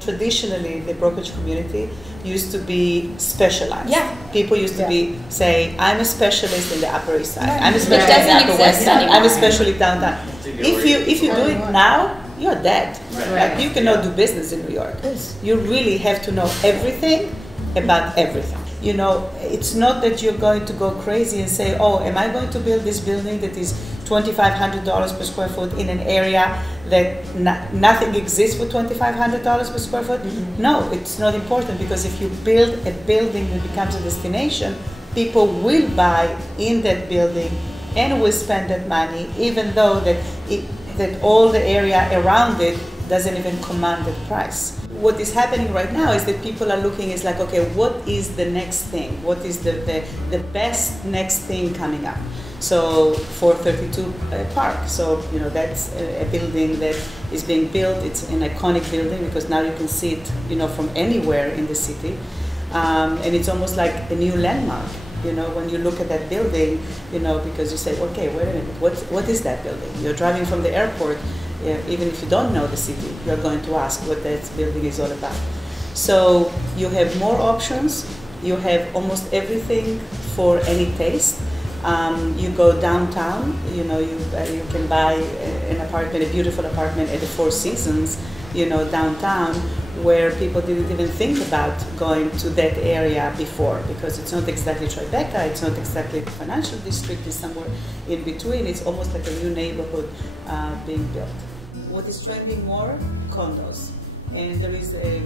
Traditionally, the brokerage community used to be specialized. Yeah. People used to say, I'm a specialist in the Upper East Side. I'm a Which specialist in the doesn't Upper West exist Side. anymore. I'm a specialist downtown. If you do it now, you're dead. Like, you cannot do business in New York. You really have to know everything about everything. You know, it's not that you're going to go crazy and say, oh, am I going to build this building that is $2,500 per square foot in an area that nothing exists for $2,500 per square foot? Mm-hmm. No, it's not important, because if you build a building that becomes a destination, people will buy in that building and will spend that money, even though that all the area around it doesn't even command the price. What is happening right now is that people are looking, is like, okay, what is the next thing? What is the best next thing coming up? So 432 Park, so you know, that's a building that is being built. It's an iconic building because now you can see it, you know, from anywhere in the city, and it's almost like a new landmark. You know, when you look at that building, you know, because you say, okay, wait a minute, what is that building? You're driving from the airport. Even if you don't know the city, you're going to ask what that building is all about. So you have more options. You have almost everything for any taste. You go downtown. You know, you can buy an apartment, a beautiful apartment at the Four Seasons, you know, downtown, where people didn't even think about going to that area before, because it's not exactly Tribeca, it's not exactly the financial district, it's somewhere in between. It's almost like a new neighborhood being built. What is trending more? Condos. And there is a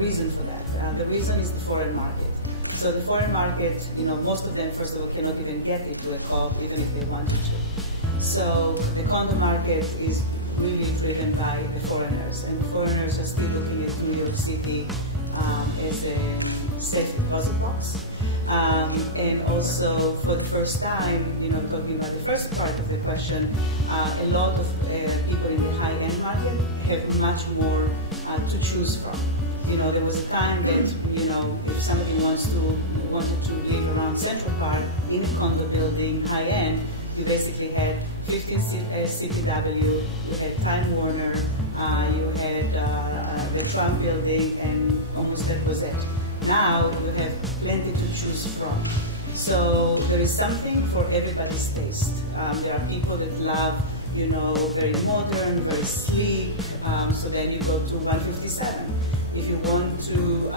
reason for that. The reason is the foreign market. So the foreign market, you know, most of them, first of all, cannot even get into a co-op, even if they wanted to. So the condo market is really driven by the foreigners, and foreigners are still looking at New York City as a safe deposit box. And also, for the first time, you know, talking about the first part of the question, a lot of people in the high-end market have much more to choose from. You know, there was a time that, you know, if somebody wanted to live around Central Park in a condo building, high-end, you basically had 15 CPW, you had Time Warner, you had the Trump building, and almost that was it. Now you have plenty to choose from. So there is something for everybody's taste. There are people that love, you know, very modern, very sleek, so then you go to 157. If you want to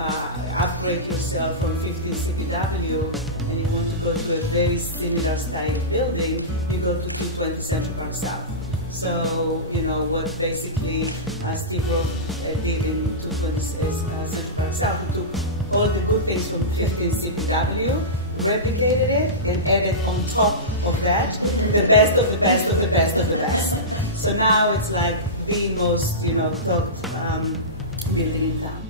upgrade yourself from 15 CPW and you want to go to a very similar style of building, you go to 220 Central Park South. So, you know, what basically Steve Roth did in 220 Central Park South, he took all the good things from 15 CPW, replicated it, and added on top of that the best of the best of the best of the best. So now it's like the most, you know, talked building in town.